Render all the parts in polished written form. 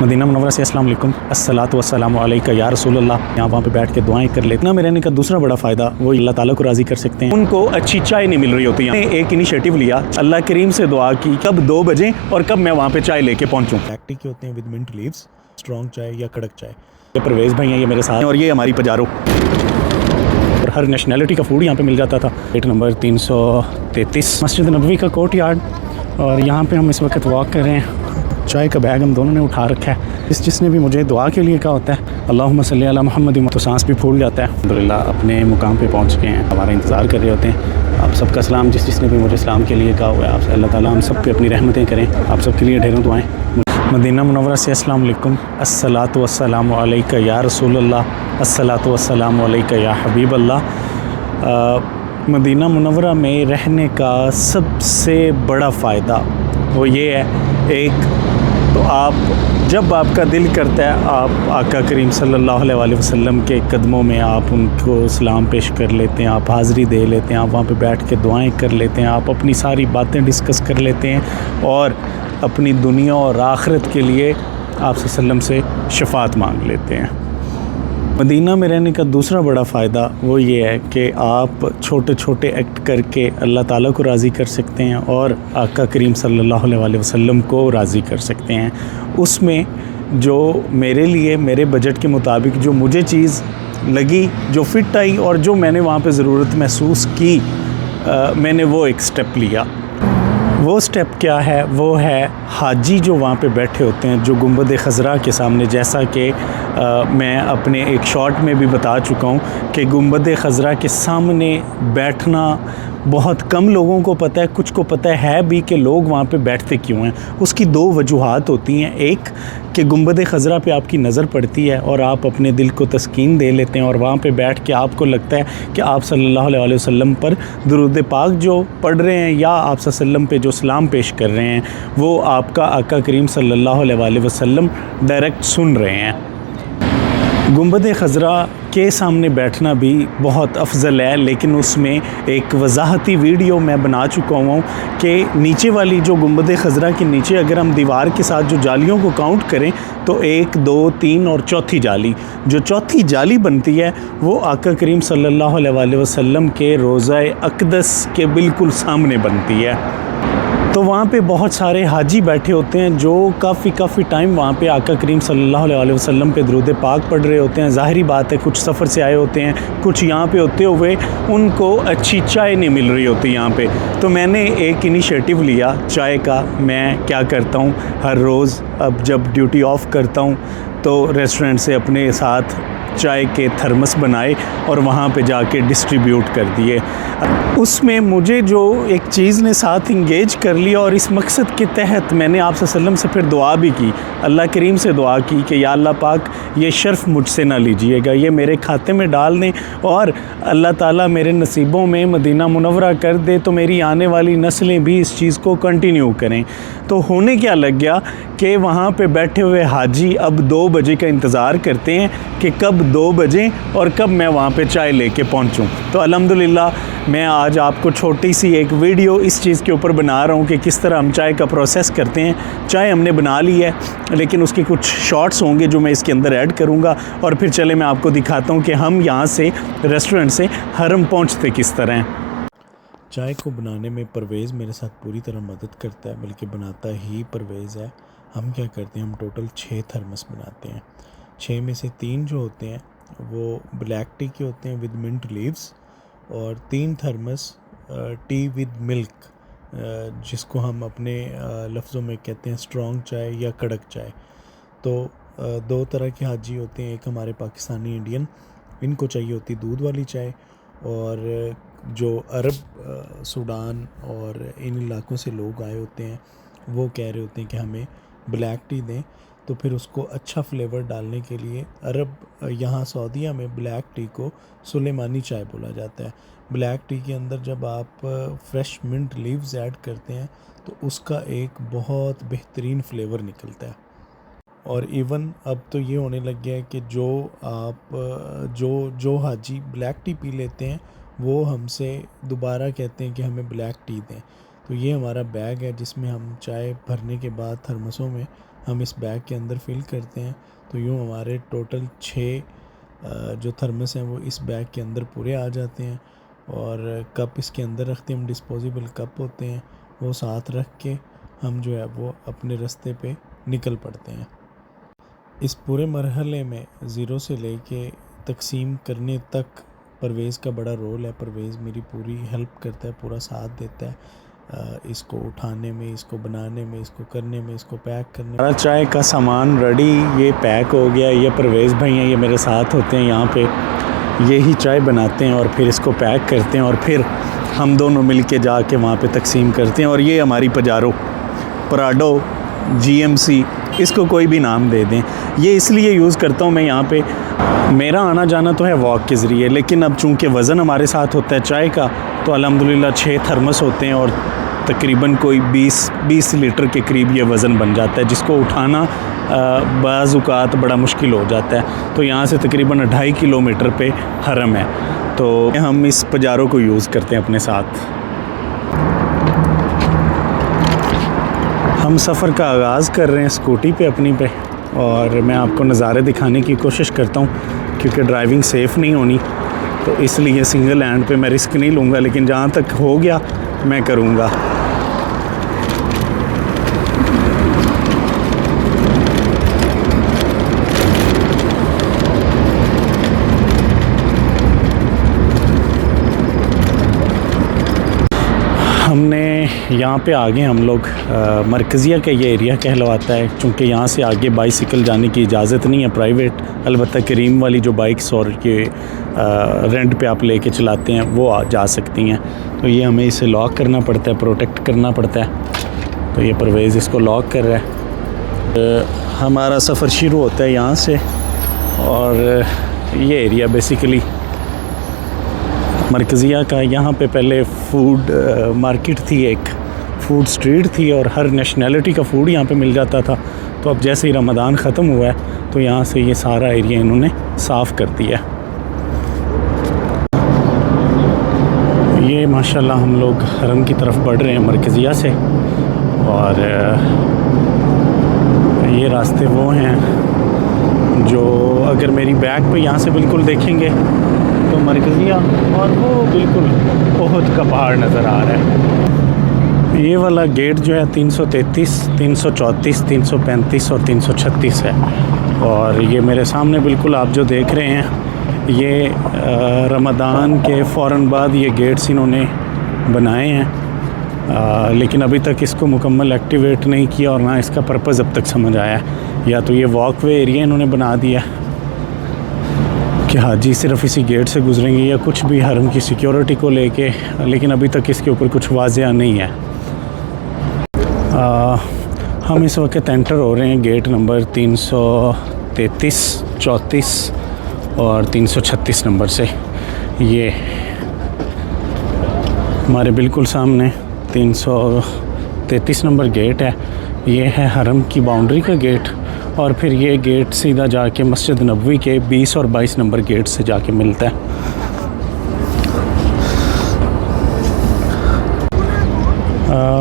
Medina Munawwara से अस्सलाम वालेकुम, अस्सलातु वस्सलामु अलैका या रसूलल्लाह। यहाँ वहाँ पे बैठ के दुआएं कर लेते ना। में रहने का दूसरा बड़ा फ़ायदा वो अल्लाह ताला को राज़ी कर सकते हैं। उनको अच्छी चाय नहीं मिल रही होती है। एक इनिशिएटिव लिया, अल्लाह करीम से दुआ की कब 2 बजे और कब मैं वहाँ पे चाय लेके पहुँचूँ। ब्लैक टी के होते हैं विद मिंट लीव्स, स्ट्रॉन्ग चाय या कड़क चाय। ये परवेज़ भाई हैं, ये मेरे साथ, और ये हमारी पजारो। और हर नेशनैलिटी का फूड यहाँ पे मिल जाता था। गेट नंबर 333 मस्जिद नबवी का कोर्ट यार्ड। और यहाँ पे हम इस वक्त वॉक कर रहे हैं। चाय का बैग हम दोनों ने उठा रखा है। जिसने भी मुझे दुआ के लिए कहा होता है अल्लाहुम्मा सल्ली अला मुहम्मद, तो सांस भी फूल जाता है। अल्हम्दुलिल्लाह अपने मुकाम पे पहुँच गए हैं, हमारा इंतज़ार कर रहे होते हैं। आप सबका सलाम, जिसने भी मुझे सलाम के लिए कहा हुआ है, आपसे अल्लाह ताला हम सब पे अपनी रहमतें करें। आप सब के लिए ढेरों दुआएं। मदीना मुनव्वरा से अस्सलाम वालेकुम, अस्सलातु वस्सलामु अलैका या रसूलल्लाह, अस्सलातु वस्सलामु अलैका या हबीब अल्लाह। मदीना मुनव्वरा में रहने का सबसे बड़ा फ़ायदा वो ये है, एक तो आप जब आपका दिल करता है आप आका करीम सल्लल्लाहु अलैहि वसल्लम के कदमों में आप उनको सलाम पेश कर लेते हैं, आप हाज़री दे लेते हैं, आप वहाँ पे बैठ के दुआएं कर लेते हैं, आप अपनी सारी बातें डिस्कस कर लेते हैं और अपनी दुनिया और आखिरत के लिए आप सल्लम से शफ़ात मांग लेते हैं। मदीना में रहने का दूसरा बड़ा फ़ायदा वो ये है कि आप छोटे छोटे एक्ट करके अल्लाह ताला को राज़ी कर सकते हैं और आका करीम सल्लल्लाहु अलैहि वसल्लम को राज़ी कर सकते हैं। उसमें जो मेरे लिए मेरे बजट के मुताबिक जो मुझे चीज़ लगी, जो फ़िट आई और जो मैंने वहाँ पे ज़रूरत महसूस की, मैंने वो एक स्टेप लिया। वो स्टेप क्या है? वो है हाजी जो वहाँ पे बैठे होते हैं, जो गुंबद खज़रा के सामने, जैसा कि मैं अपने एक शॉर्ट में भी बता चुका हूँ कि गुंबद खज़रा के सामने बैठना बहुत कम लोगों को पता है। कुछ को पता है भी कि लोग वहाँ पे बैठते क्यों हैं। उसकी 2 वजूहात होती हैं। एक कि गुंबद खज़रा पे आपकी नज़र पड़ती है और आप अपने दिल को तस्कीन दे लेते हैं और वहाँ पे बैठ के आपको लगता है कि आप सल्लल्लाहु अलैहि वसल्लम पर दुरूद पाक जो पढ़ रहे हैं या आप सल्लम पे जो सलाम पेश कर रहे हैं वो आपका आका करीम सल्लल्लाहु अलैहि वसल्लम डायरेक्ट सुन रहे हैं। गुंबद खज़रा के सामने बैठना भी बहुत अफजल है, लेकिन उसमें एक वजाहती वीडियो मैं बना चुका हूँ कि नीचे वाली जो गुंबद खज़रा के नीचे अगर हम दीवार के साथ जो जालियों को काउंट करें तो 1, 2, 3 और चौथी जाली, जो चौथी जाली बनती है वो आका करीम सल्लल्लाहु अलैहि वसल्लम के रोज़ा अक़दस के बिल्कुल सामने बनती है। तो वहाँ पे बहुत सारे हाजी बैठे होते हैं जो काफ़ी टाइम वहाँ पे आका करीम सल्लल्लाहु अलैहि वसल्लम पे दुरूद पाक पढ़ रहे होते हैं। ज़ाहिरी बात है कुछ सफ़र से आए होते हैं, कुछ यहाँ पे होते हुए उनको अच्छी चाय नहीं मिल रही होती यहाँ पे। तो मैंने एक इनिशिएटिव लिया चाय का। मैं क्या करता हूँ, हर रोज़ अब जब ड्यूटी ऑफ करता हूँ तो रेस्टोरेंट से अपने साथ चाय के थर्मस बनाए और वहाँ पे जाके डिस्ट्रीब्यूट कर दिए। उसमें मुझे जो एक चीज़ ने साथ इंगेज कर लिया और इस मकसद के तहत मैंने आप सल्लम से फिर दुआ भी की, अल्लाह करीम से दुआ की कि या अल्लाह पाक ये शर्फ़ मुझसे ना लीजिएगा, ये मेरे खाते में डाल दें और अल्लाह ताला मेरे नसीबों में मदीना मुनव्वरा कर दे तो मेरी आने वाली नस्लें भी इस चीज़ को कंटिन्यू करें। तो होने क्या लग गया कि वहाँ पे बैठे हुए हाजी अब 2 बजे का इंतज़ार करते हैं कि कब 2 बजे और कब मैं वहाँ पे चाय लेके पहुँचूँ। तो अल्हम्दुलिल्लाह मैं आज आपको छोटी सी एक वीडियो इस चीज़ के ऊपर बना रहा हूँ कि किस तरह हम चाय का प्रोसेस करते हैं। चाय हमने बना ली है, लेकिन उसके कुछ शॉर्ट्स होंगे जो मैं इसके अंदर ऐड करूँगा और फिर चले मैं आपको दिखाता हूँ कि हम यहाँ से रेस्टोरेंट से हरम पहुँचते किस तरह हैं। चाय को बनाने में परवेज़ मेरे साथ पूरी तरह मदद करता है, बल्कि बनाता ही परवेज़ है। हम क्या करते हैं, हम टोटल 6 थर्मस बनाते हैं। 6 में से 3 जो होते हैं वो ब्लैक टी के होते हैं विद मिंट लीव्स और 3 थर्मस टी विद मिल्क, जिसको हम अपने लफ्ज़ों में कहते हैं स्ट्रॉन्ग चाय या कड़क चाय। तो 2 तरह के हाजी होते हैं, एक हमारे पाकिस्तानी इंडियन, इनको चाहिए होती दूध वाली चाय, और जो अरब सूडान और इन इलाकों से लोग आए होते हैं वो कह रहे होते हैं कि हमें ब्लैक टी दें। तो फिर उसको अच्छा फ्लेवर डालने के लिए अरब यहाँ सऊदीया में ब्लैक टी को सुलेमानी चाय बोला जाता है। ब्लैक टी के अंदर जब आप फ्रेश मिंट लीव्स ऐड करते हैं तो उसका एक बहुत बेहतरीन फ्लेवर निकलता है। और इवन अब तो ये होने लग गया है कि जो हाजी ब्लैक टी पी लेते हैं वो हमसे दोबारा कहते हैं कि हमें ब्लैक टी दें। तो ये हमारा बैग है जिसमें हम चाय भरने के बाद थर्मसों में हम इस बैग के अंदर फ़िल करते हैं। तो यूँ हमारे टोटल 6 जो थर्मस हैं वो इस बैग के अंदर पूरे आ जाते हैं। और कप इसके अंदर रखते हैं हम, डिस्पोजेबल कप होते हैं, वो साथ रख के हम जो है वो अपने रास्ते पे निकल पड़ते हैं। इस पूरे मरहले में ज़ीरो से लेके तकसीम करने तक परवेज़ का बड़ा रोल है। परवेज़ मेरी पूरी हेल्प करता है, पूरा साथ देता है इसको उठाने में, इसको बनाने में, इसको करने में, इसको पैक करने में। हमारा चाय का सामान रेडी, ये पैक हो गया। ये परवेज़ भाई हैं, ये मेरे साथ होते हैं यहाँ पे, यही चाय बनाते हैं और फिर इसको पैक करते हैं और फिर हम दोनों मिल के जाके वहाँ पे तकसीम करते हैं। और ये हमारी पजारो, पराडो, GMC, इसको कोई भी नाम दे दें। ये इसलिए यूज़ करता हूँ मैं यहाँ पे, मेरा आना जाना तो है वॉक के ज़रिए, लेकिन अब चूँकि वज़न हमारे साथ होता है चाय का, तो अल्हम्दुलिल्लाह 6 थर्मस होते हैं और तकरीबन कोई 20 लीटर के करीब ये वज़न बन जाता है, जिसको उठाना बाज़ औक़ात बड़ा मुश्किल हो जाता है। तो यहाँ से तकरीबन 2.5 किलोमीटर पे हरम है, तो हम इस पजारों को यूज़ करते हैं अपने साथ। हम सफ़र का आगाज़ कर रहे हैं स्कूटी पे अपनी पे, और मैं आपको नज़ारे दिखाने की कोशिश करता हूँ क्योंकि ड्राइविंग सेफ़ नहीं होनी, तो इसलिए सिंगल हैंड पे मैं रिस्क नहीं लूँगा, लेकिन जहाँ तक हो गया मैं करूँगा। हमने यहाँ पे आगे हम लोग मरकज़िया का ये एरिया कहलवाता है, चूँकि यहाँ से आगे बाइसिकल जाने की इजाज़त नहीं है प्राइवेट। अलबत्ता करीम वाली जो बाइक्स और ये रेंट पे आप लेके चलाते हैं वो जा सकती हैं। तो ये हमें इसे लॉक करना पड़ता है, प्रोटेक्ट करना पड़ता है। तो ये परवेज़ इसको लॉक कर रहा है। हमारा सफ़र शुरू होता है यहाँ से, और ये एरिया बेसिकली मरकज़िया का। यहाँ पे पहले फूड मार्केट थी, एक फ़ूड स्ट्रीट थी, और हर नेशनैलिटी का फ़ूड यहाँ पे मिल जाता था। तो अब जैसे ही रमज़ान ख़त्म हुआ है तो यहाँ से ये सारा एरिया इन्होंने साफ़ कर दिया। ये माशाल्लाह हम लोग हरम की तरफ बढ़ रहे हैं मरकज़िया से, और ये रास्ते वो हैं जो अगर मेरी बैक पे यहाँ से बिल्कुल देखेंगे तो मरकज़िया, और वो बिल्कुल ओहद का पहाड़ नज़र आ रहा है। ये वाला गेट जो है 333, 334, 335 और 336 है। और ये मेरे सामने बिल्कुल आप जो देख रहे हैं, ये रमज़ान के फ़ौरन बाद ये गेट्स इन्होंने बनाए हैं, लेकिन अभी तक इसको मुकम्मल एक्टिवेट नहीं किया और ना इसका पर्पज़ अब तक समझ आया है। या तो ये वॉकवे एरिया इन्होंने बना दिया कि हाजी सिर्फ इसी गेट से गुजरेंगे, या कुछ भी हरम की सिक्योरिटी को लेके, लेकिन अभी तक इसके ऊपर कुछ वाज़ेह नहीं है। हम इस वक्त एंटर हो रहे हैं गेट नंबर 333, 34 और 336 नंबर से। ये हमारे बिल्कुल सामने 333 नंबर गेट है। ये है हरम की बाउंड्री का गेट, और फिर ये गेट सीधा जाके मस्जिद नबवी के 20 और 22 नंबर गेट से जाके मिलता है।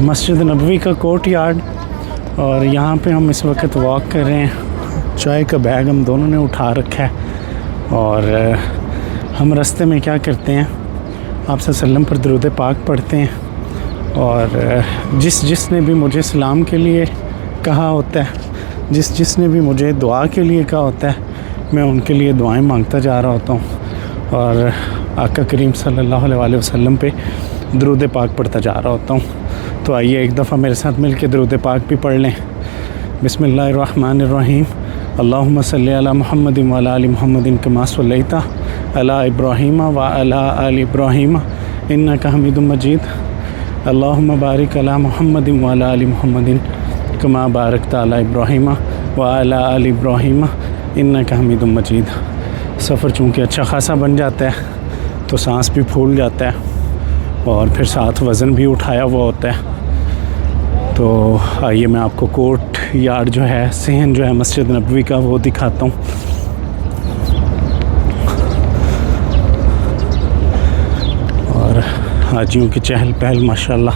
मस्जिद नबवी का कोर्ट यार्ड, और यहाँ पे हम इस वक्त वॉक कर रहे हैं। चाय का बैग हम दोनों ने उठा रखा है, और हम रास्ते में क्या करते हैं, आप सल्लम पर दुरूद पाक पढ़ते हैं, और जिसने भी मुझे सलाम के लिए कहा होता है, जिसने भी मुझे दुआ के लिए कहा होता है, मैं उनके लिए दुआएं मांगता जा रहा होता हूँ, और आका करीम सल्लल्लाहु अलैहि वसल्लम पे दुरूद पाक पढ़ता जा रहा होता हूँ। तो आइए एक दफ़ा मेरे साथ मिल के दुरूद पाक भी पढ़ लें। बिस्मिल्लाहिर्रहमानिर्रहीम। अल्लाहुम्मा सल्लि अला मुहम्मदिन व अला आलि मुहम्मदिन कमा सल्लैता अला इब्राहीम व अला आलि इब्राहीम इन्नका हमीदुम मजीद। अल्लाहुम्मा बारिक अला मुहम्मदिन व अला आलि मुहम्मदिन कमा बारकता अला इब्राहीम व अला आलि इब्राहीम इन्नका हमीदुम मजीद। सफ़र चूँकि अच्छा खासा बन जाता है तो सांस भी फूल जाता है, और फिर साथ वज़न भी उठाया हुआ होता है। तो आइए मैं आपको कोर्ट यार्ड जो है, सहन जो है मस्जिद नबवी का, वो दिखाता हूँ। और हाजियों की चहल पहल माशाल्लाह।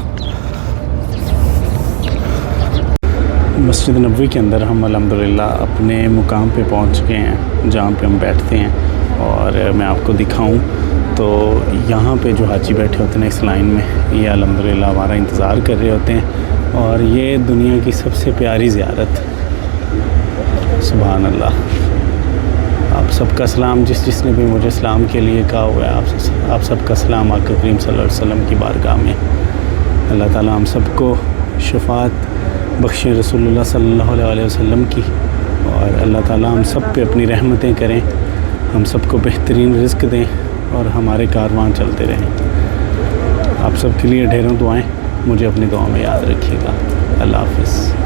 मस्जिद नबवी के अंदर हम अल्हम्दुलिल्लाह अपने मुकाम पे पहुंच गए हैं जहाँ पे हम बैठते हैं। और मैं आपको दिखाऊं तो यहाँ पे जो हाजी बैठे होते हैं इस लाइन में, ये अल्हम्दुलिल्लाह हमारा इंतज़ार कर रहे होते हैं। और ये दुनिया की सबसे प्यारी ज़ियारत, सुभान अल्लाह। आप सबका सलाम, जिसने भी मुझे सलाम के लिए कहा हुआ है, आप सबका सलाम आका करीम सल्लल्लाहु अलैहि वसल्लम की बारगाह में। अल्लाह ताला हम सबको शफ़ाअत बख्शे रसूलुल्लाह सल्लल्लाहु अलैहि वसल्लम की, और अल्लाह ताला हम सब पे अपनी रहमतें करें, हम सबको बेहतरीन रिज़्क़ दें और हमारे कारवां चलते रहें। आप सब के लिए ढेरों दुआएं, मुझे अपनी दुआ में याद रखिएगा। अल्लाह हाफ़िज़।